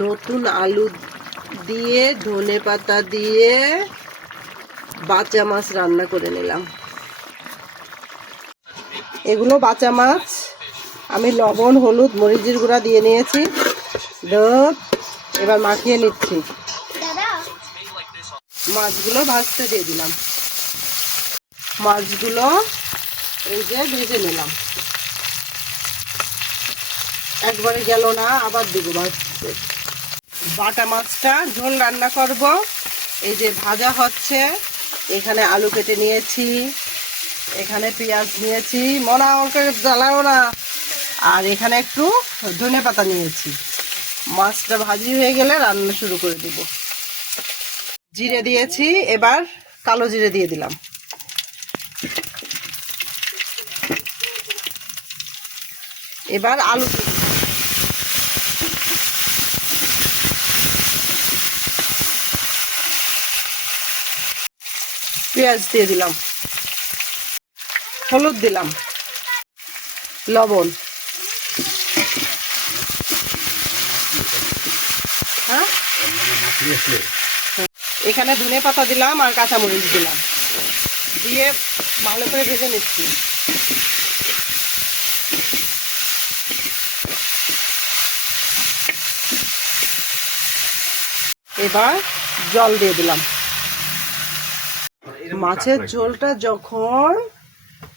নতুন আলু দিয়ে ধনেপাতা দিয়ে বাঁচা মাছ রান্না করে নিলাম। এগুলো বাঁচা মাছ, আমি লবণ হলুদ মরিচের গুঁড়া দিয়ে নিয়েছি। এবার মাখিয়ে নিচ্ছি। মাছগুলো ভাজতে দিয়ে দিলাম। মাছগুলো এই যে ভেজে নিলাম। একবারে গেল না, আবার দেবো ভাজতে। বাটা মাছটা ঝোল রান্না করব। এই যে ভাজা হচ্ছে, এখানে আলু কেটে নিয়েছি, এখানে পেঁয়াজ নিয়েছি, মনা আমাকে জ্বালাও না, আর এখানে একটু ধনেপাতা নিয়েছি। মাছটা ভাজি হয়ে গেলে রান্না শুরু করে দেব। জিরে দিয়েছি, এবার কালো জিরে দিয়ে দিলাম। এবার আলু পেঁয়াজ দিয়ে দিলাম, হলুদ দিলাম, লবণ, হ্যাঁ এখানে ধনে পাতা দিলাম আর কাঁচামরিচ দিলাম, দিয়ে ভালো করে ভেজে নিচ্ছি। এবার জল দিয়ে দিলাম। মাছের ঝোলটা যখন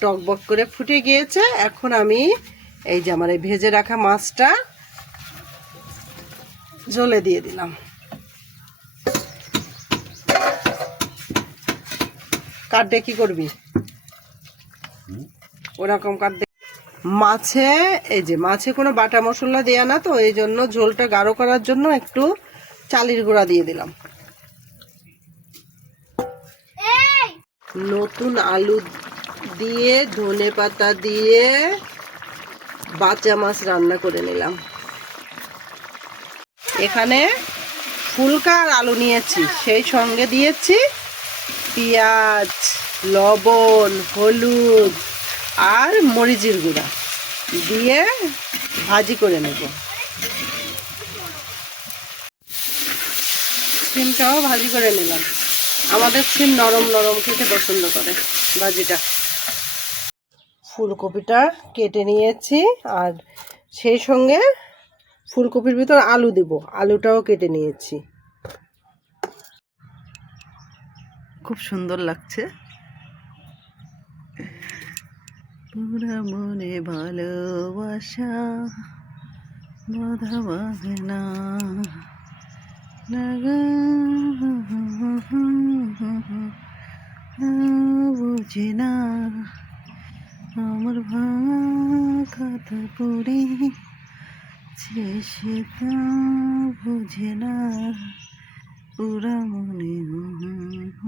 টকবক করে ফুটে গিয়েছে, এখন আমি এই যে আমার এই ভেজে রাখা মাছটা ঝোলে দিয়ে দিলাম। কাটতে কি করবি ওরকম কাটতে। মাছে এই যে মাছে কোনো বাটা মশলা দেয়া না তো, এই জন্য ঝোলটা গাঢ় করার জন্য একটু চালের গুঁড়া দিয়ে দিলাম। নতুন আলু দিয়ে ধনেপাতা দিয়ে বাঁচা মাছ রান্না করে নিলাম। এখানে ফুলকা আর আলু নিয়েছি, সেই সঙ্গে দিয়েছি পেঁয়াজ, লবণ, হলুদ আর মরিচের গুঁড়া দিয়ে ভাজি করে নেব। সিমটাও ভাজি করে নিলাম। আমাদের সিম নরম নরম খেতে পছন্দ করে ভাজিটা। ফুলকপিটা কেটে নিয়েছি, আর সেই সঙ্গে ফুলকপির ভিতর আলু দেব, আলুটাও কেটে নিয়েছি। খুব সুন্দর লাগছে। পুরা মনে ভালোবাসা বাধা বাঁধে না, বুঝি না আমার ভাঙা খাতা পড়ে সে তা বুঝে না পুরা মনে।